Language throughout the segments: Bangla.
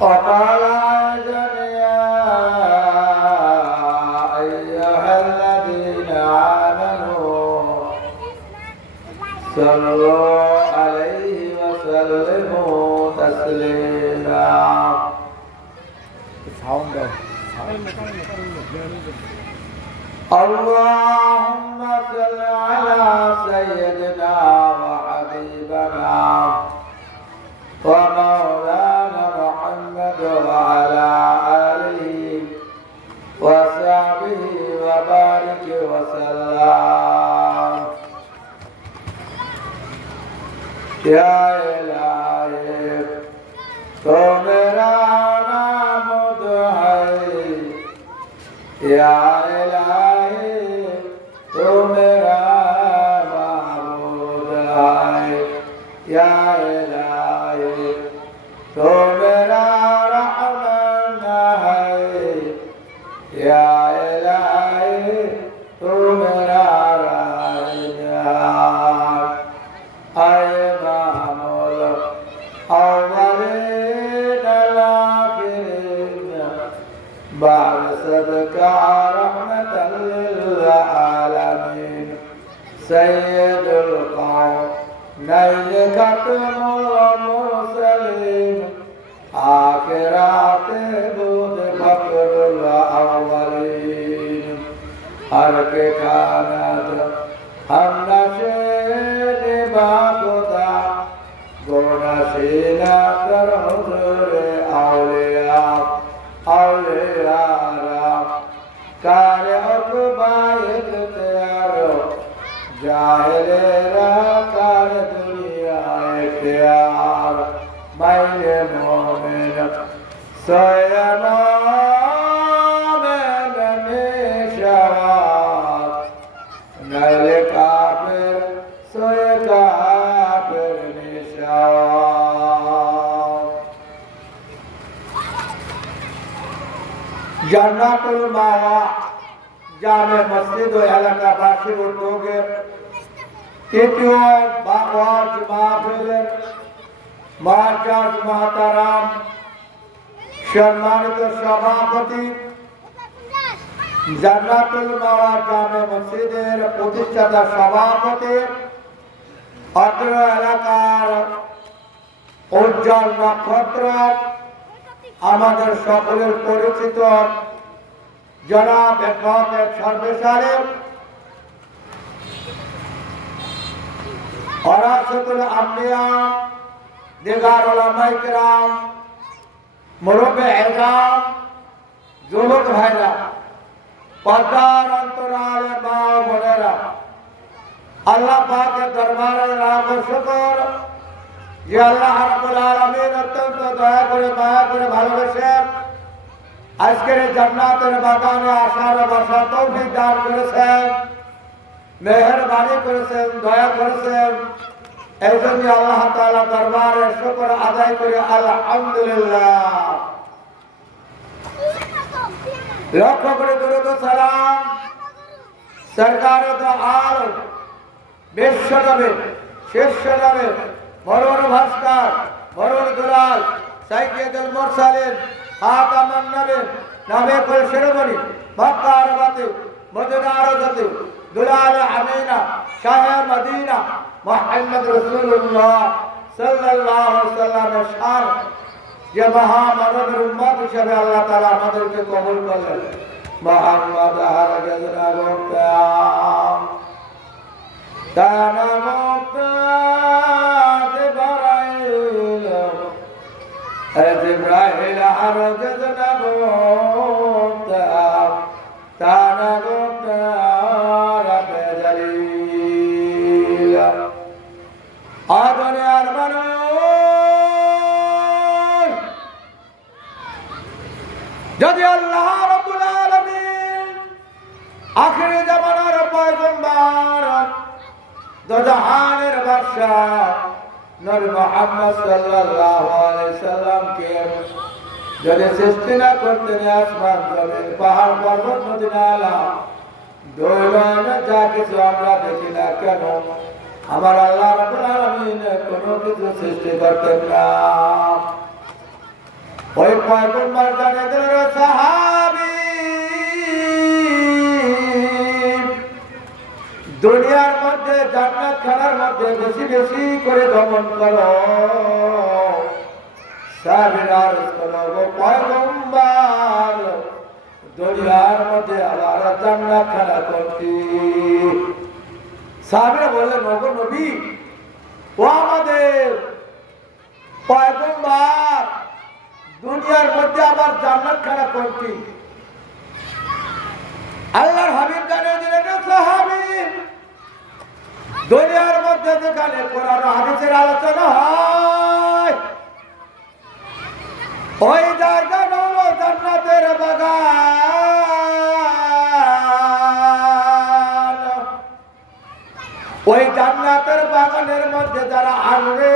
وقال أيضا يا أيها الذين آمنوا صلوا عليه وسلموا تسليما. اللهم صل على سيدنا وحبيبنا ومولانا محمد وعلى آله وصحبه وبارك وسلم. या इलाही तो मेरा नामुद है, या इलाही तो मेरा माबूद है, या इलाही तो मेरा रहमान है, या इलाही तो मेरा राहिम है। بعثتك رحمة للعالمين سيد القوم نيل ختم المرسلين آخرات بود فقر الأولين हर के खानत हम नशे बाखुदा गुणशीला कर हुजूर औलिया औलिया कार्य अकबायत त्यारो जाहिरे कार दुनिया इख्तियार मैंने मोमिन सोयना জান্নাতুল মাওয়া জামে মসজিদ ও এলাকাবাসীর উদ্যোগে তৃতীয় ওয়াজ মাহফিলের মুআজ্জাজ মুহতারাম সম্মানিত সভাপতি জান্নাতুল মাওয়া জামে মসজিদের প্রতিষ্ঠাতা সভাপতি অত্র এলাকার উজ্জ্বল নক্ষত্র আমাদের সকলের পরিচিত জনাব এডভোকেট সর্বেসারে ওরাসাতুল আম্বিয়া দিগার উলামায়ে কেরাম মুরব্বি ইলম যুবক ভাইরা পর্দার অন্তরালে মা বোনেরা আল্লাহ পাকের দরবারে লাখ শুকর যে আল্লাহ রাব্বুল আলামিন অত্যন্ত দয়া করে মায়া করে ভালোবেসেন আজকের জান্নাতের বাগানে আসার বসার তৌফিক দান করেছেন, মেহেরবানি করেছেন, দয়া করেছেন। এই জন্য আল্লাহ তাআলা দরবারে শুকর আদায় করে আলহামদুলিল্লাহ। লক্ষ করে দরুদ ও সালাম সরকারে দো আলম বিশ্ব নবী শীর্ষ নবী মরণ ভাস্কর মরণ দুলাল সাইয়্যিদুল মুরসালিন খাতামুন নবীন নামে কুল শিরোমণি মক্কা আরবাতে মদিনা আরজাতে দুলাল আমিনা শাহে মদিনা মুহাম্মদ রাসূলুল্লাহ সাল্লাল্লাহু আলাইহি ওয়াসাল্লামের শান যে মহামানবের উম্মত হিসেবে আল্লাহ তাআলা আমাদেরকে কবুল করলেন। মুহাম্মদ হারগিজ না গোপ্তাম তানা মুক্তাদ বরাইল জিবরাইল হারগিজ না গোপ্তাম তানা গোপ্তার বেজালিল আদনে আর মানুষ যদি আল্লাহ রাব্বুল আলামিন আখিরি জামানার পয়গম্বর দোজাহানের বাদশাহ নবী মুহাম্মদ সাল্লাল্লাহু আলাইহি সাল্লামকে যদি সৃষ্টি না করতেন আসমান জমিন পাহাড় পর্বত নদী নালা দোলন যা কিছু আমরা দেখি না কেন আমার আল্লাহ রাব্বুল আলামিন কোনো কিছু সৃষ্টি করতেন না। ওই পয়গম্বর জানিয়ে দিলেন সাহাবী দুনিয়ার মধ্যে জান্নাত খানার মধ্যে বেশি বেশি করে গমন করো। সাহাবীরা আরজ করল ও পয়গম্বর দুনিয়ার মধ্যে আবার জান্নাত খানা করতে। সাহাবীরা বললেন ওগো নবী ও আমাদের পয়গম্বর দুনিয়ার মধ্যে আবার জান্নাত খানা করতে। আল্লাহর হাবিব জানিয়ে দিলেন সাহাবী দুনিয়ার মধ্যে যেখানে কোরআন ও হাদিসের আলোচনা হয় ওই জায়গা হলো জান্নাতের বাগান। ওই জান্নাতের বাগানের মধ্যে যারা আসবে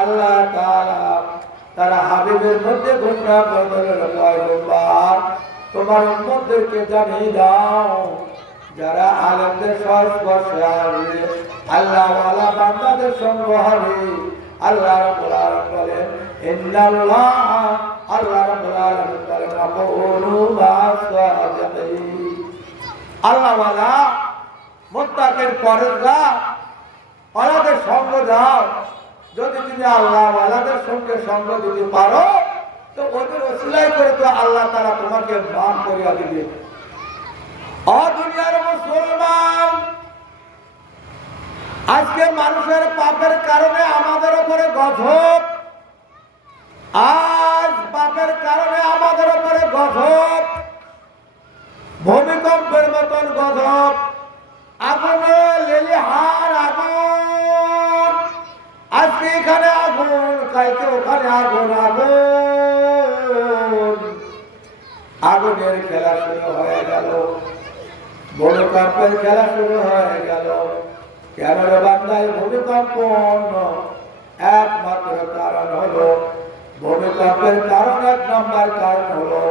আল্লাহ তাআলা তারা হাবিবের মধ্যে ঘোষণা করলেন পয়গম্বর তোমার উম্মতদেরকে জানিয়ে দাও যারা আলেমদের সংস্পর্শে আসবে আল্লাহ ওয়ালা বান্দাদের সঙ্গ হবে। আল্লাহ রাব্বুল আলামিন বলেন ইন্নাল্লাহ আল্লাহ রাব্বুল আলামিন বলেন আকুনু মা'আস-সাদিকিন আল্লাহ ওয়ালা মুত্তাকিন পরহেজগার ওয়ালাদের সঙ্গ দাও। যদি তুমি আল্লাহ ওয়ালাদের সঙ্গে সঙ্গ দিতে পারো তো ওদের ওসিলাই করে তো আল্লাহ তাআলা তোমাকে মাফ করিয়া দিবে। দুনিয়ার মুসলমান আজকে মানুষের পাপের কারণে আমাদের উপরে গজব, আজ পাপের কারণে আমাদের উপরে গজব, ভূমিকম্পের মতন গজব, আগুনে লেলিহান আগুন, আজকে এখানে আগুন কালকে ওখানে আগুন, আগুন আগুনের খেলা শুরু হয়ে গেল, ভূমিকম্পের খেলা শুরু হয়ে গেল। কেন রে বান্দায় ভূমিকম্প একমাত্র কারণ হলো ভূমিকম্পের কারণ এক নম্বর কারণ হলো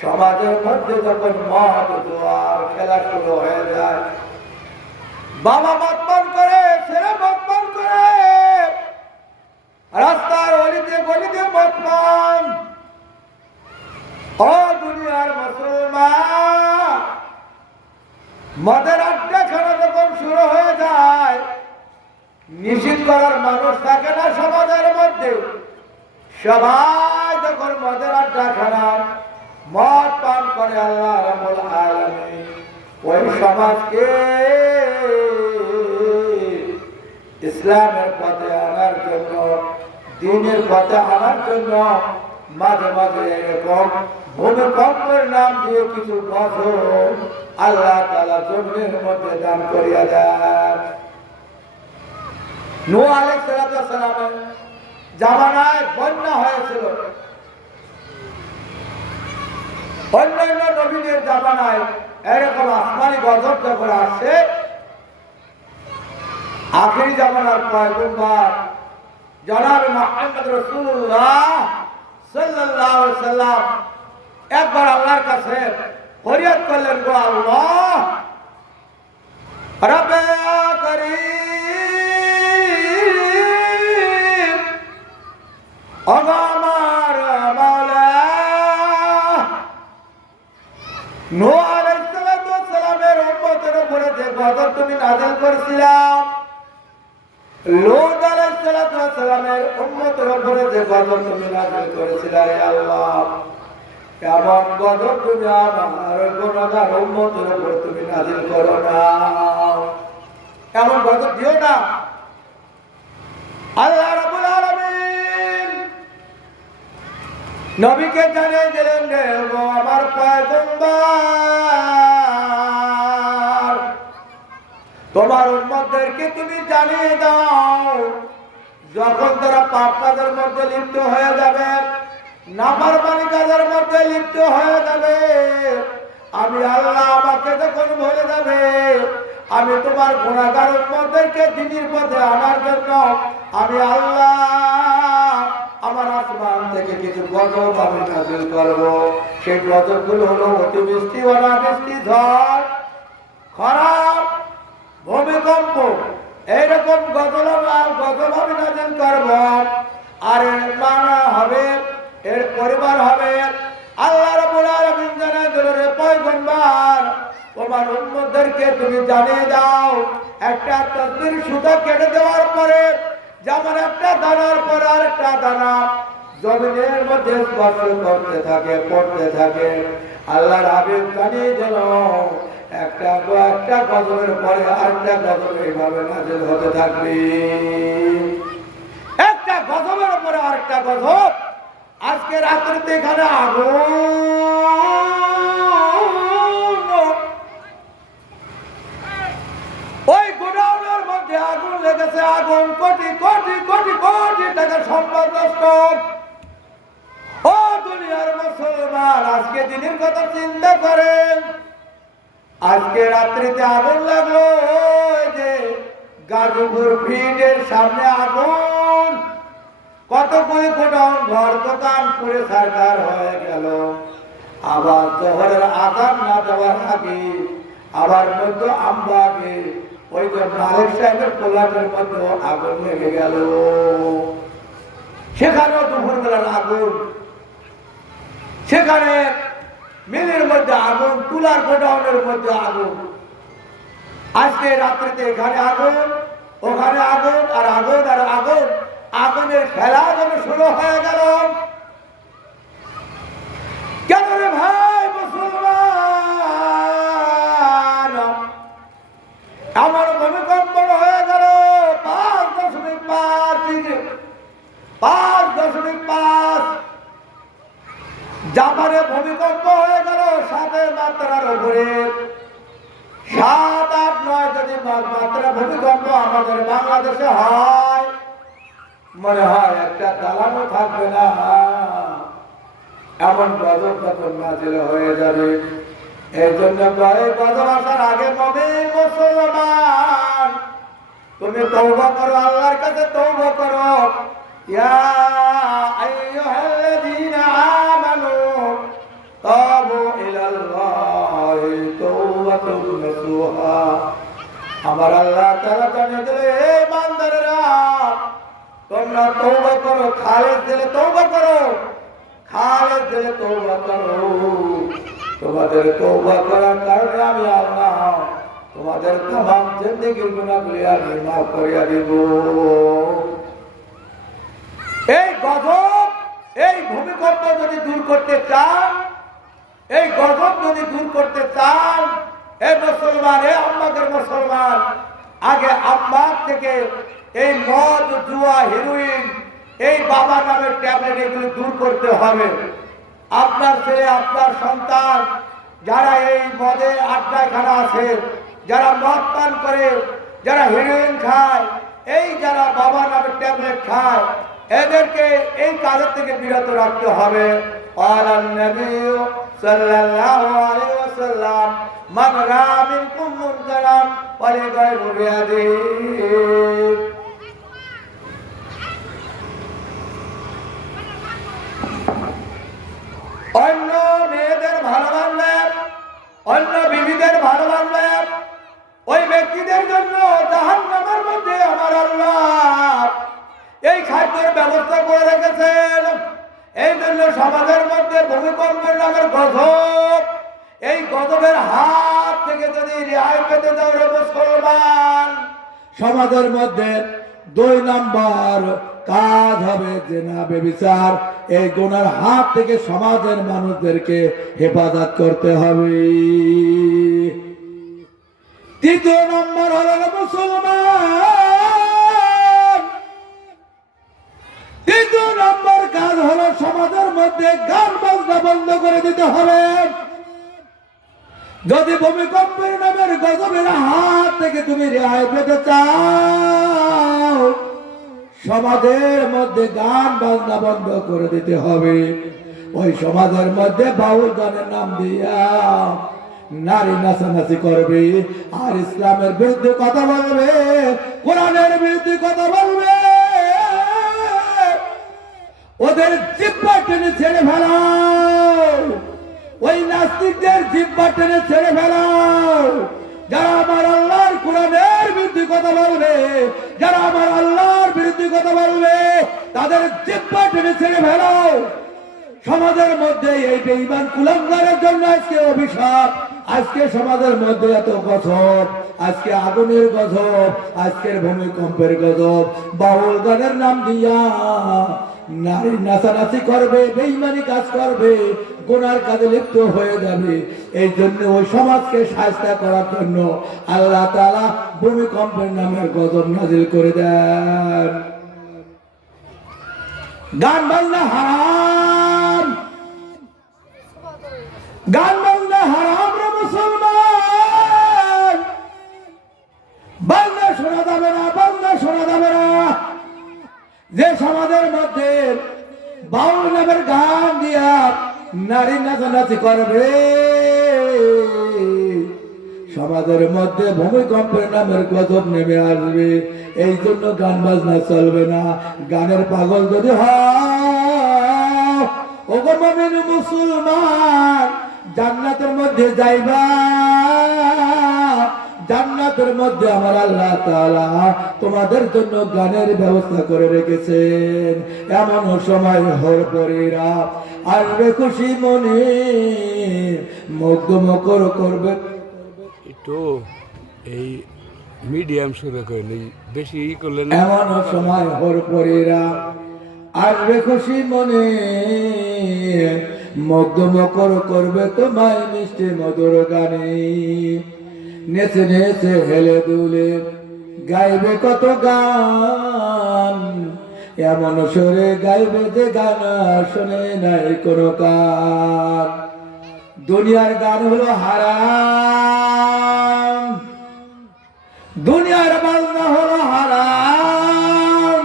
সমাজের মধ্যে যখন মদ জোয়ার খেলা শুরু হয়ে যায়, বাবা মদ পান করে, ছেলে মদ পান করে, রাস্তার অলিতে গলিতে মদ পান। ও দুনিয়ার মুসলমান মদের আড্ডাখানা যখন শুরু হয়ে যায় নিষিদ্ধ করার মানুষ থাকে না সমাজের মধ্যে। সবাই যখন মদের আড্ডাখানা মদ পান করে আল্লাহ রাব্বুল আলামিন ওই সমাজকে ইসলামের পথে আনার জন্য, দ্বীনের পথে আনার জন্য মাঝে মাঝে এরকম ভূমিকম্পের নাম দিয়ে কিছু বছর আল্লাহ তাআলা জমিনের মধ্যে দান করিয়া দেন। নূহ আলাইহিস সালামের জামানায় বন্যা হয়েছিল, অন্যান্য নবীদের জামানায় এরকম আসমানি গজব যখন আসছে, আখিরি জামানার পয়গম্বর জনাব মুহাম্মদ রাসূলুল্লাহ সাল্লাল্লাহু আলাইহি সাল্লাম একবার আল্লাহর কাছে ফরিয়াদ করলেন, গো আল্লাহ রব্বে করিম, আমার মাওলা। নূহ আলাইহিস সালামের উম্মতের উপরে যে গজব তুমি নাযিল করেছিলাম, লূত আলাইহিস সালামের উম্মতের উপরে যে গজব তুমি নাযিল করেছিলে, হে আল্লাহ এমন গজব তুমি আমার গুনাহগার উম্মতের উপর তুমি নাযিল করো না, এমন গজব দিও না। আল্লাহ রাব্বুল আলামিন নবীকে জানিয়ে দিলেন, রে ও আমার পয়গম্বর তোমার উম্মতদেরকে তুমি জানিয়ে দাও যখন তারা পাপ কাজের মধ্যে লিপ্ত হয়ে যাবে, নাফরমানি কাজের মধ্যে লিপ্ত হয়ে যাবে, আমি আল্লাহ আমাকে যখন বলে যাবে আমি তোমার গুনাহগার উম্মতদেরকে দ্বীনের পথে আনার জন্য আমি আল্লাহ আমার আসমান থেকে কিছু গজব আমি নাযিল করব। সেই গজবগুলো হলো অতিবৃষ্টি, অনাবৃষ্টি, ঝড়, খরা, ভূমিকম্প, এইরকম গজব আমি নাযিল করব। আর পরিবার হবে। আল্লাহ রাব্বুল আলামিন জানায় দিলেন, রে পয়গম্বর, তোমার উম্মতদেরকে তুমি জানিয়ে দাও, একটা তসবির সুতা কেটে দেওয়ার পরে যেমন একটা দানার পর আরেকটা দানা জমিনের মধ্যে স্পর্শ করতে থাকে, পড়তে থাকে, আল্লাহর হাবিব জানিয়ে দিল, একটা গজবের পরে আরেকটা গজব এইভাবে নাযিল হতে থাকবে। একটা গজবের পরে আরেকটা গজব। আজকে রাত্রিতে এখানে আগুন, ওই গোডাউনের মধ্যে আগুন লেগেছে, আগুন কোটি কোটি কোটি কোটি টাকা সম্পদ নষ্ট। ও দুনিয়ার মুসলমান, আজকে দিনের কথা চিন্তা করেন। আজকে রাত্রিতে আগুন লাগলো, ওই যে গাজীপুর ফিল্ডের সামনে আগুন, কতগুলি গোডাউন ঘর দোকান পুরে সরকার হয়ে গেল। আবার জোহরের আযান না দেওয়ার আগে আবার মধ্য আমবাগে ওই যে মালিক সাহেবের প্লটের মধ্যে আগুন লেগে গেল, সেখানেও দুপুরবেলার আগুন, সেখানে মিলের মধ্যে আগুন, তুলার গোডাউনের মধ্যে আগুন। আজকে রাত্রিতে এখানে আগুন, ওখানে আগুন, আর আগুন আর আগুন, আগুনের খেলা যেন শুরু হয়ে গেল। কেন রে ভাই মুসলমান, এমন ভূমিকম্প হয়ে গেল 5.5 জাপানে ভূমিকম্প হয়ে গেল 7 মাত্রার উপরে। 7, 8, 9 যদি মাত্রা ভূমিকম্প আমাদের বাংলাদেশে হয়, মনে হয় একটা দালানও থাকবে না, এমন গজব তখন নাযিল হয়ে যাবে। এই জন্য গজব আসার আগে মুমিন মুসলমান তুমি তওবা করো, আল্লাহর কাছে তওবা করো। ইয়া আইয়ুহাল্লাযীনা আমানু তাবু ইলাল্লাহি তাওবাতুন নাসুহা। আমার আল্লাহ তাআলা জানিয়ে দিলেন, হে বান্দারা, তোমরা তওবা করো, খালেস দিলে তওবা করো, খালেস দিলে তওবা করো। তোমাদের তওবা করার কারণে আমি আল্লাহ তোমাদের तमाम জিন্দেগির গুনাহগুলি আমি মাফ করিয়া দেব। এই গজব, এই ভূমিকম্প যদি দূর করতে চান, এই গজব যদি দূর করতে চান, এই মুসলমান, এই আম্মাদের মুসলমান, আগে আম্মার থেকে এই মদ, জুয়া, হেরোইন, এই বাবা নামের ট্যাবলেট এগুলো দূর করতে হবে। আপনার ছেলে, আপনার সন্তান যারা এই মদে আড্ডাখানা আছে, যারা মদ পান করে, যারা হেরোইন খায়, এই যারা বাবা নামের ট্যাবলেট খায়, এদেরকে এই কাজের থেকে বিরত রাখতে হবে। আলান নবী সাল্লাল্লাহু আলাইহি ওয়াসাল্লাম, মান রাআ মিনকুম মুনকারান ফালিগাইরু বিয়াদিহি। অন্য মেয়েদের ভালোবাসলে, অন্য বিবিদের ভালোবাসলে, ওই ব্যক্তিদের জন্য জাহান্নামের মধ্যে আমার আল্লাহ এই খাদ্যের ব্যবস্থা করে রেখেছেন। এই জন্য সমাজের মধ্যে ভূমিকম্পের নামের গজব, এই গজবের হাত থেকে যদি রেহাই পেতে যাও রে মুসলমান, সমাজের মধ্যে 2 নাম্বার কাজ হবে জিনা, ব্যভিচার। এই গুনার হাত থেকে সমাজের মানুষদেরকে হেফাজত করতে হবে। 3 নম্বর হলো মুসলমান, 3 নম্বর কাজ হলো সমাজের মধ্যে গান বাজনা বন্ধ করে দিতে হবে। যদি ভূমিকম্পের নামের গজবের হাত থেকে তুমি রেহাই পেতে চাও, সমাজের মধ্যে গান বাজনা বন্ধ করে দিতে হবে। ওই সমাজের মধ্যে বাউল গানের নাম দিয়া নারী নাচানাচি করবে, আর ইসলামের বিরুদ্ধে কথা বলবে, কোরআনের বিরুদ্ধে কথা বলবে। ওদের জিহ্বা টেনে ছেড়ে ফেলাও, ওই নাস্তিকদের জিহ্বা টেনে ছেড়ে ফেলাও। যারা আমার আল্লাহর কোরআনের বিরুদ্ধে কথা বলবে, যারা আমার আল্লাহর বিরুদ্ধে কথা বলবে, তাদের জিহ্বা টেনে ছেড়ে ফেলাও। সমাজের মধ্যে এই বেঈমান কুলাঙ্গারের জন্য আজকে অভিশাপ, আজকে সমাজের মধ্যে এত গজব, আজকে আগুনের গজব, আজকের ভূমিকম্পের গজব। বাউল গানের নাম দিয়া নারী নাচানাচি করবে, বেঈমানি কাজ করবে, গুনার কাজে লিপ্ত হয়ে যাবে। এই জন্য ওই সমাজকে শায়েস্তা করার জন্য আল্লাহ তাআলা ভূমিকম্পের নামের গজব নাজিল করে দেন। গান বাজনা হারাম, গান বাজনা হারাম রে মুসলমান। বাজনা শোনা যাবে না, বাজনা শোনা যাবে না। যে সমাজের মধ্যে বাউল নামের গান দিয়া নারী নাচানাচি করবে, সমাজের মধ্যে ভূমিকম্পের নামের গজব নেমে আসবে। এই জন্য গান বাজনা চলবে না। গানের পাগল যদি হয় ও গো মুমিন মুসলমান, জান্নাতের মধ্যে যাইবা, জান্নাতের মধ্যে আমার আল্লাহ তাআলা তোমাদের জন্য গানের ব্যবস্থা করে রেখেছেন। এমন সময় হর পরেরা আসবে খুশি মনে, মুগ্ধ মকর করবে। একটু এই মিডিয়াম সুরে করেন, বেশি ই করলেন। এমন সময় হর পরেরা আসবে খুশি মনে, মুগ্ধ মকর করবে তোমায় মিষ্টি মধুর গানে। নেচে নেচে হেলে দুলে গাইবে কত গান, এমন সুরে গাইবে যে গান শুনে নাই কোনো কান। দুনিয়ার গান হলো হারাম, দুনিয়ার বাজনা হলো হারাম।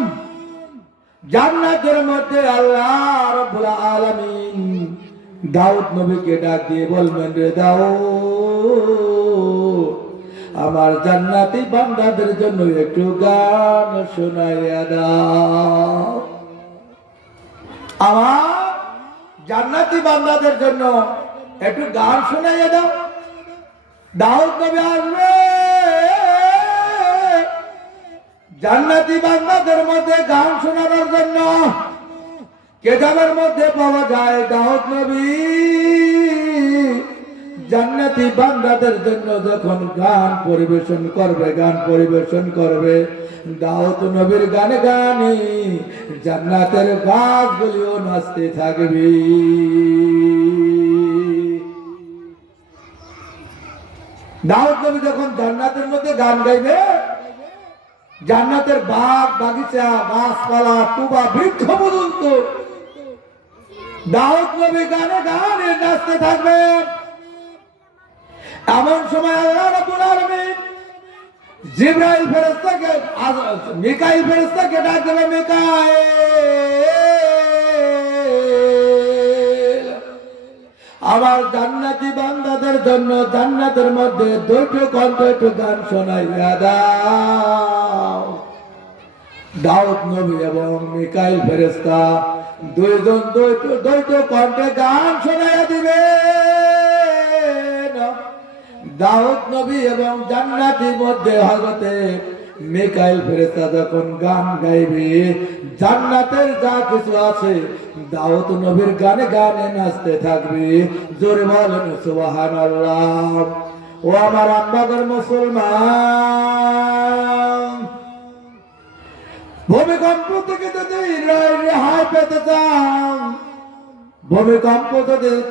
জান্নাতের মধ্যে আল্লাহ রাব্বুল আলামিন দাউদ নবীকে ডাক দিয়ে বলবেন, রে দাউদ, আমার জান্নাতি বান্দাদের জন্য একটু গান শোনাইয়া দাও। আমার জান্নাতি বান্দাদের জন্য একটু গান শোনাইয়া দাও। দাউদ নবী আসবে, জান্নাতি বান্দাদের মধ্যে গান শোনানোর জন্য। কেতাবের মধ্যে পাওয়া যায় দাউদ নবী জান্নাতি বান্দাদের জন্য যখন গান পরিবেশন করবে, গান পরিবেশন করবে, দাউদ নবীর গানে গানে জান্নাতের গাছগুলিও নাচতে থাকবে। দাউদ নবী যখন জান্নাতের মধ্যে গান গাইবে, জান্নাতের বাগ বাগিচা গাছপালা টুবা বৃক্ষ পর্যন্ত দাউদ নবী গানে গানে নাচতে থাকবে। এমন সময় আল্লাহ রাব্বুল আলামিন জিবরাইল ফেরেশতাকে, মিকাইল ফেরেশতাকে ডাক দেবে, মিকাইল, আমার জান্নাতি বান্দাদের জন্য জান্নাতের মধ্যে দুটো কণ্ঠ একটু গান শোনাইয়া দাও। দাউদ নবী এবং মিকাইল ফেরেশতা দুইজন দুটো কণ্ঠে গান শোনাইয়া দিবে। দাউদ নবী এবং জান্নাতের মধ্যে হযরতে মিকাইল ফেরেশতা যখন গান গাইবে, জান্নাতের যা কিছু আছে দাউদ নবীর গানে গানে নাচতে থাকবে। জোরে বলেন সুবহানাল্লাহ। ও আমার আম্মাদের মুসলমান, ভূমিকম্প থেকে যদি রেহাই পেতে চান, ভূমিকম্প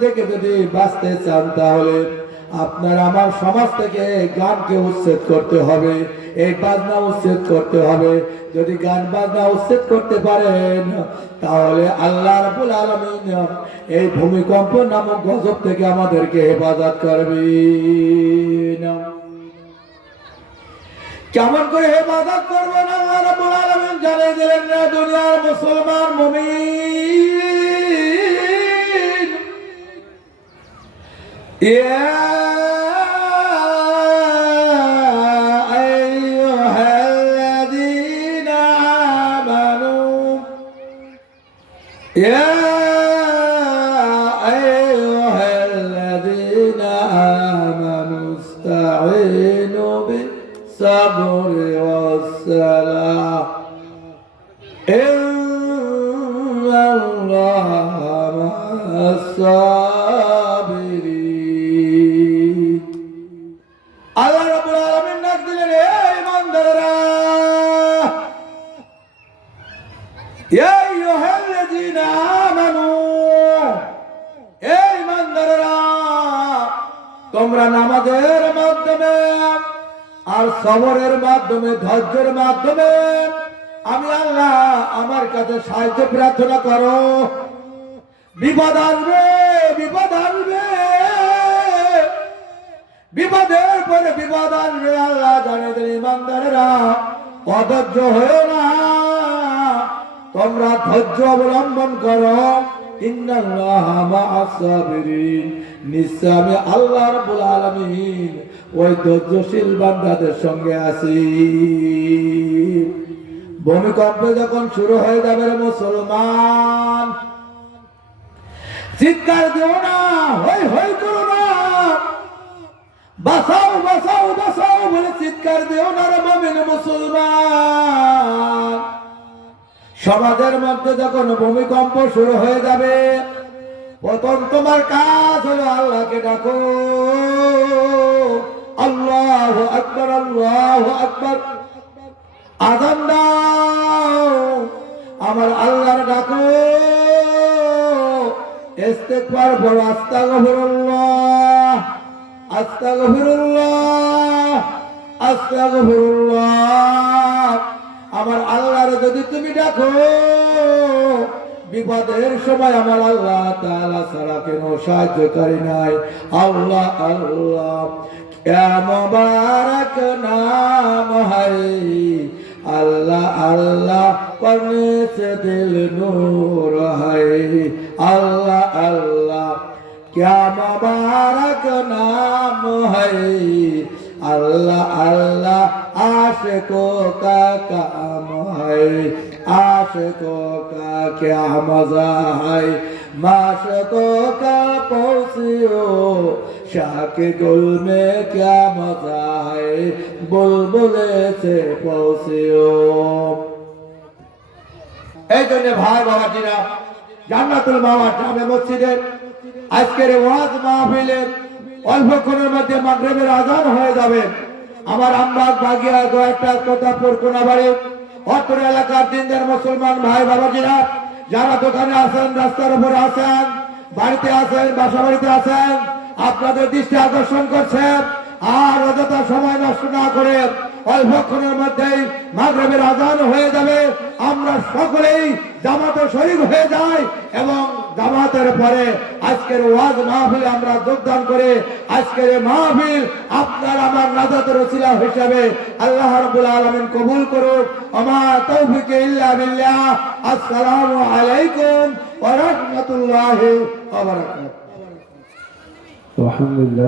থেকে যদি বাঁচতে চান, তাহলে আপনার আমার সমাজ থেকে গানকে উচ্ছেদ করতে হবে, এই বাজনা উচ্ছেদ করতে হবে। যদি গান বাজনা উচ্ছেদ করতে পারেন, তাহলে আল্লাহ রাব্বুল আলামিন এই ভূমিকম্প নামক গজব থেকে আমাদেরকে হেফাজত করবেন। কেমন করে হেফাজত করবেন আল্লাহ রাব্বুল আলামিন জানিয়ে দিলেন। না দুনিয়ার মুসলমান মুমিন, ইয়া আইয়ুহাল্লাযীনা আমানু, ইয়া আইয়ুহাল্লাযীনা আমানু ইসতাঈনু বিস-সাবরি ওয়াস-সালাহ, ইন্নাল্লাহা الصابرين আল্লাহ রাব্বুল আলামিন ডাক দিলেন, এই ইমানদাররা, ইয়া আইয়ুহাল্লাযীনা আমানু, এই ইমানদাররা, তোমরা নামাজের মাধ্যমে আর সবরের মাধ্যমে, ধৈর্যের মাধ্যমে আমি আল্লাহ আমার কাছে সাহায্য প্রার্থনা করো। বিপদ আসবে, বিপদ আসবে, বিপদের পরে বিপদ আসবে। আল্লাহ জানে যে ইমানদারেরা অধৈর্য হয়েও না, তোমরা ধৈর্য অবলম্বন করো। ইন্নাল্লাহা মা'আস সাবিরিন, নিশ্চয় আমি আল্লাহ রাব্বুল আলামিন ওই ধৈর্যশীল বান্দাদের সঙ্গে আছি। ভূমিকম্প যখন শুরু হয়ে যাবে রে মুসলমান, চিৎকার দিও না, হই হই করো না, বাঁচাও বাঁচাও বাঁচাও বলে চিৎকার দিও না রে মুমিন মুসলমান। সমাজের মধ্যে যখন ভূমিকম্প শুরু হয়ে যাবে, প্রথম তোমার কাজ হলো আল্লাহকে ডাকো, আল্লাহু আকবার, আল্লাহু আকবার। আযান দাও, আমার আল্লাহর ডাকো, ইস্তিগফার পড়ো, আস্তাগফিরুল্লাহ, আস্তাগফিরুল্লাহ, আস্তাগফিরুল্লাহ। আমার আল্লাহর যদি তুমি ডাকো, বিপদের সময় আমার আল্লাহ তাআলা ছাড়া কেন সাহায্যকারী নাই। আল্লাহ আল্লাহ क्या मुबारक नाम है, अल्लाह अल्लाह पढ़ने से दिल नूर है। अल्लाह अल्लाह क्या मुबारक नाम है, अल्लाह अल्लाह आशिकों का काम है। आशिकों का क्या मजा है, माशिकों का पहुँचियो, शाके गुल में क्या मजा है, बुलबुले से पहुँचियो। এই জন্য ভাই বাবাজিরা, জান্নাতুল মাওয়া জামে মসজিদের আজকের ওয়াজ মাহফিলে অল্পক্ষণের মধ্যে মাগরিবের আজান হয়ে যাবে। আমার আমবাগ বাগিয়া গোয়াটা কোতাপুর কোনাবাড়ি অত্র এলাকার দিনদার মুসলমান ভাই বাবাজিরা, যারা দোকানে আছেন, রাস্তার উপরে আছেন, বাড়িতে আছেন, বাসা বাড়িতে আছেন, আপনাদের দৃষ্টি আকর্ষণ করছেন। আর অযথা সময় নষ্ট না করে অল্পক্ষণের মধ্যেই মাগরিবের আজান হয়ে যাবে। আমরা সকলেই জামাতে শরীক হয়ে যাই এবং জামাতের পরে আজকের ওয়াজ মাহফিল আমরা যোগদান করে আজকের মাহফিল আপনার আমার নাজাতের ওসিলা হিসেবে আল্লাহ রাব্বুল আলামিন কবুল করুন। আমা তৌফিক ইল্লা বিল্লাহ। আসসালামু আলাইকুম ওয়া রাহমাতুল্লাহি ওয়া বারাকাতুহু। আলহামদুলিল্লাহ।